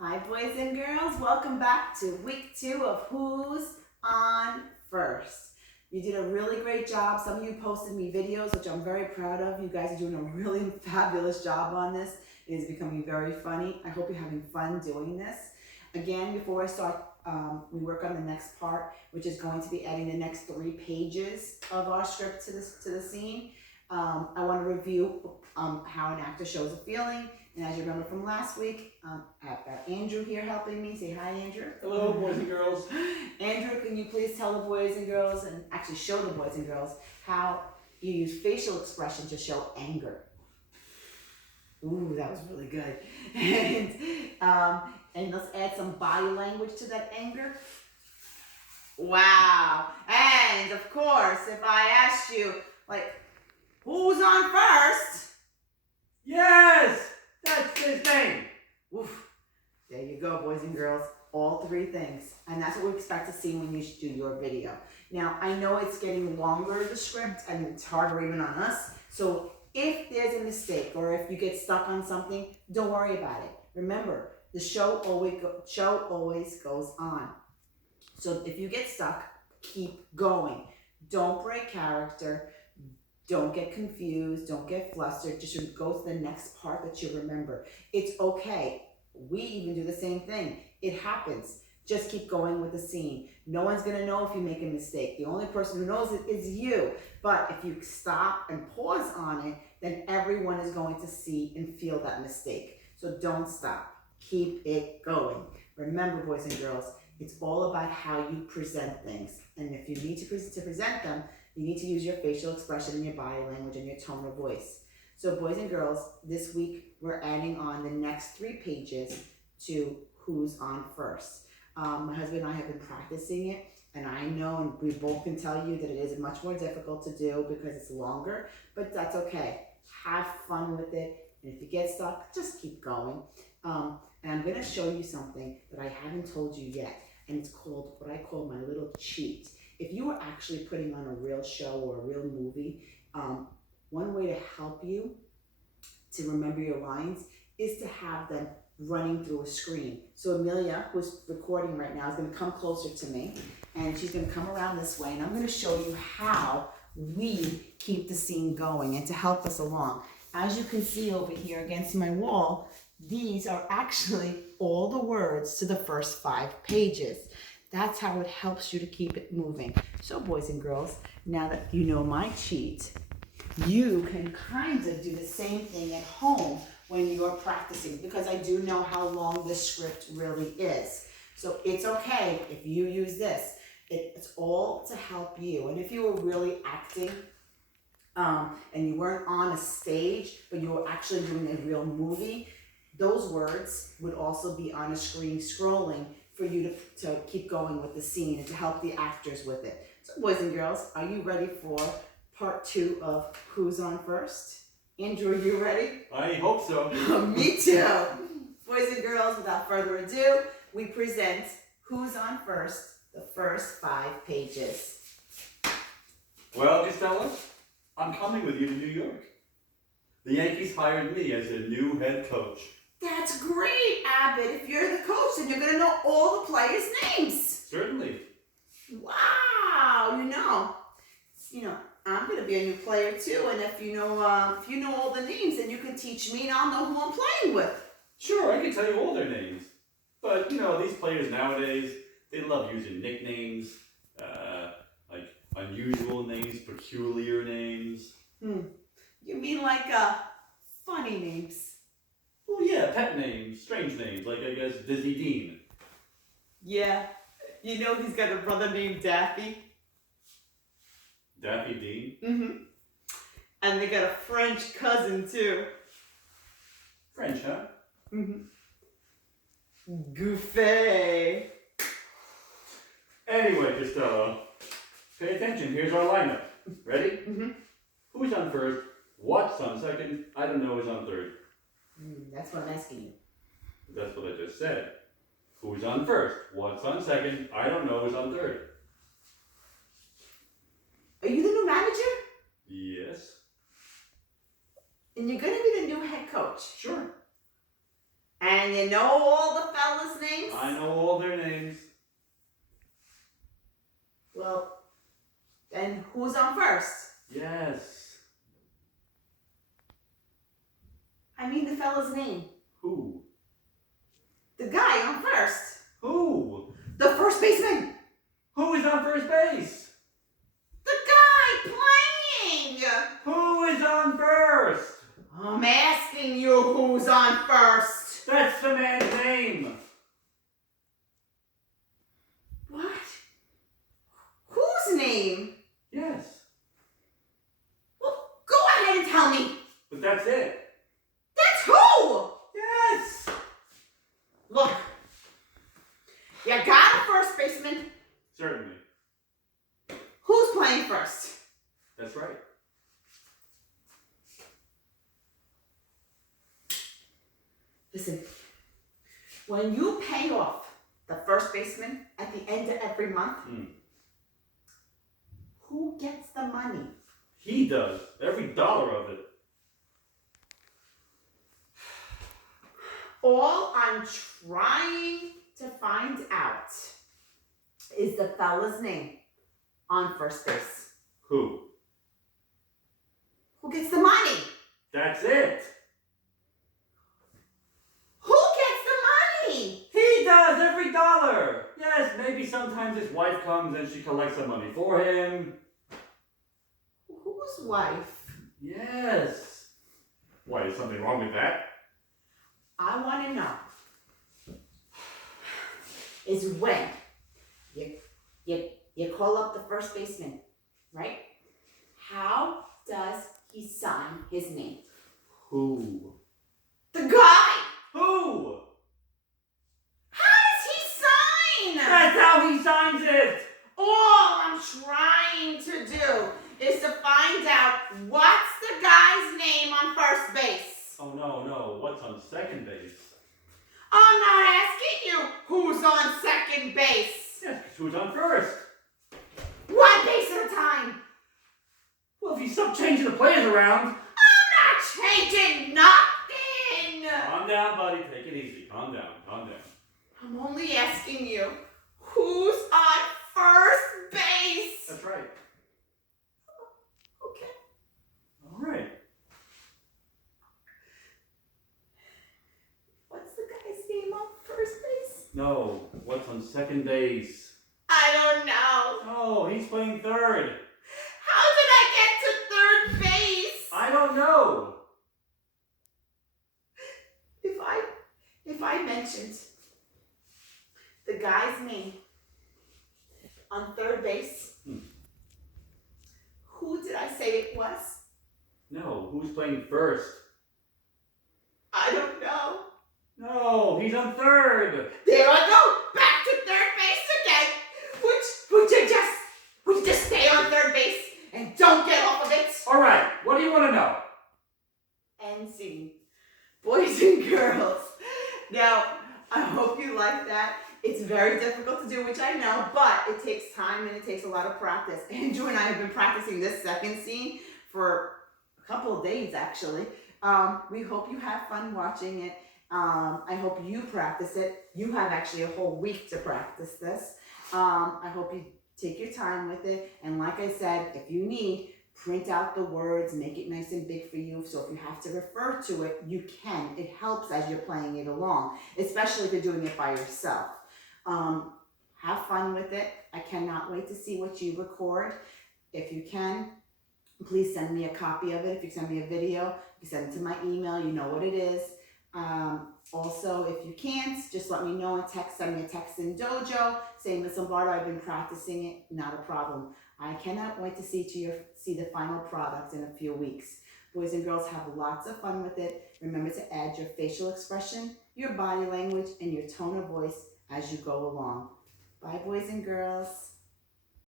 Hi, boys and girls. Welcome back to week 2 of Who's on First. You did a really great job. Some of you posted me videos, which I'm very proud of. You guys are doing a really fabulous job on this. It is becoming very funny. I hope you're having fun doing this. Again, before I start, we work on the next part, which is going to be adding the next 3 pages of our script to the scene. I want to review how an actor shows a feeling. And as you remember from last week, I've got Andrew here helping me. Say hi, Andrew. Hello, boys and girls. Andrew, can you please tell the boys and girls, and actually show the boys and girls, how you use facial expression to show anger? Ooh, that was really good. And let's add some body language to that anger. Wow. And of course, if I asked you, like, who's on first? Yes, that's his name. Oof. There you go, boys and girls. All 3 things. And that's what we expect to see when you do your video. Now, I know it's getting longer, the script, and it's harder even on us. So if there's a mistake or if you get stuck on something, don't worry about it. Remember, the show always goes on. So if you get stuck, keep going. Don't break character. Don't get confused. Don't get flustered. Just go to the next part that you remember. It's okay. We even do the same thing. It happens. Just keep going with the scene. No one's going to know if you make a mistake. The only person who knows it is you. But if you stop and pause on it, then everyone is going to see and feel that mistake. So don't stop. Keep it going. Remember, boys and girls, it's all about how you present things. And if you need to present them, you need to use your facial expression and your body language and your tone of voice. So boys and girls, this week we're adding on the next 3 pages to Who's on First. My husband and I have been practicing it, and I know, and we both can tell you that it is much more difficult to do because it's longer, but that's okay. Have fun with it, and if you get stuck, just keep going. And I'm gonna show you something that I haven't told you yet, and it's called what I call my little cheat. If you were actually putting on a real show or a real movie, one way to help you to remember your lines is to have them running through a screen. So Amelia, who's recording right now, is going to come closer to me, and she's going to come around this way, and I'm going to show you how we keep the scene going and to help us along. As you can see over here against my wall, these are actually all the words to the first 5 pages. That's how it helps you to keep it moving. So boys and girls, now that you know my cheat, you can kind of do the same thing at home when you're practicing, because I do know how long this script really is. So it's okay if you use this. It's all to help you. And if you were really acting and you weren't on a stage, but you were actually doing a real movie, those words would also be on a screen scrolling for you to keep going with the scene and to help the actors with it. So boys and girls, are you ready for part 2 of Who's on First? Andrew, are you ready? I hope so. Me too. Boys and girls, without further ado, we present Who's on First, the first 5 pages. Well, Costello, I'm coming with you to New York. The Yankees hired me as their new head coach. That's great, Abbott. If you're the coach, then you're going to know all the players' names. Certainly. Wow, you know, I'm going to be a new player too, and if you know all the names, then you can teach me and I'll know who I'm playing with. Sure, I can tell you all their names. But, these players nowadays, they love using nicknames, like unusual names, peculiar names. You mean like funny names? Well, yeah, pet names, strange names, like, I guess, Dizzy Dean. Yeah, he's got a brother named Daffy. Daffy Dean? Mm-hmm. And they got a French cousin too. French, huh? Mm-hmm. Gouffet. Anyway, Costello, pay attention. Here's our lineup. Ready? Mm-hmm. Who's on first? What's on second? I don't know who's on third. That's what I'm asking you. That's what I just said. Who's on first? What's on second? I don't know who's on third. Are you the new manager? Yes. And you're going to be the new head coach. Sure. And you know all the fellas I know all their names. Well, then who's on first? Yes. I mean the fella's name. Who? The guy on first. Who? The first baseman. Who is on first base? The guy playing. Who is on first? I'm asking you who's on first. That's the man's name. What? Whose name? Yes. Well, go ahead and tell me. But that's it. That's who? Yes. Look, you got a first baseman. Certainly. Who's playing first? That's right. Listen, when you pay off the first baseman at the end of every month, who gets the money? He does. Every dollar of it. All I'm trying to find out is the fella's name on first base. Who? Who gets the money? That's it. Who gets the money? He does every dollar. Yes, maybe sometimes his wife comes and she collects the money for him. Whose wife? Yes. Why, is something wrong with that? I want to know is when you call up the first baseman, right? How does he sign his name? Who? The guy! Who? How does he sign? That's how he signs it. All I'm trying to do is to find out what's the guy's name on first base. Oh, no. What's on second base? I'm not asking you who's on second base. Yes, 'cause who's on first? One base at a time. Well, if you stop changing the players around. I'm not changing nothing. Calm down, buddy. Take it easy. Calm down. I'm only asking you who's on first base. That's right. Okay. All right. What's the guy's name on first base? No, what's on second base? I don't know. Oh, he's playing third. How did I get to third base? I don't know. If I mentioned the guy's name on third base, who did I say it was? No, who's playing first? I don't know. No, he's on third. There I go, back to third base again. Would you just stay on third base and don't get off of it? All right, what do you want to know? End scene. Boys and girls. Now, I hope you like that. It's very difficult to do, which I know, but it takes time and it takes a lot of practice. Andrew and I have been practicing this second scene for a couple of days, actually. We hope you have fun watching it. I hope you practice it. You have actually a whole week to practice this. I hope you take your time with it. And like I said, if you need, print out the words, make it nice and big for you. So if you have to refer to it, you can. It helps as you're playing it along, especially if you're doing it by yourself. Have fun with it. I cannot wait to see what you record. If you can, please send me a copy of it. If you send me a video, you send it to my email. You know what it is. Also, if you can't, just let me know and send me a text in Dojo saying, Miss Lombardo, I've been practicing it. Not a problem. I cannot wait to see the final product in a few weeks. Boys and girls, have lots of fun with it. Remember to add your facial expression, your body language, and your tone of voice as you go along. Bye, boys and girls.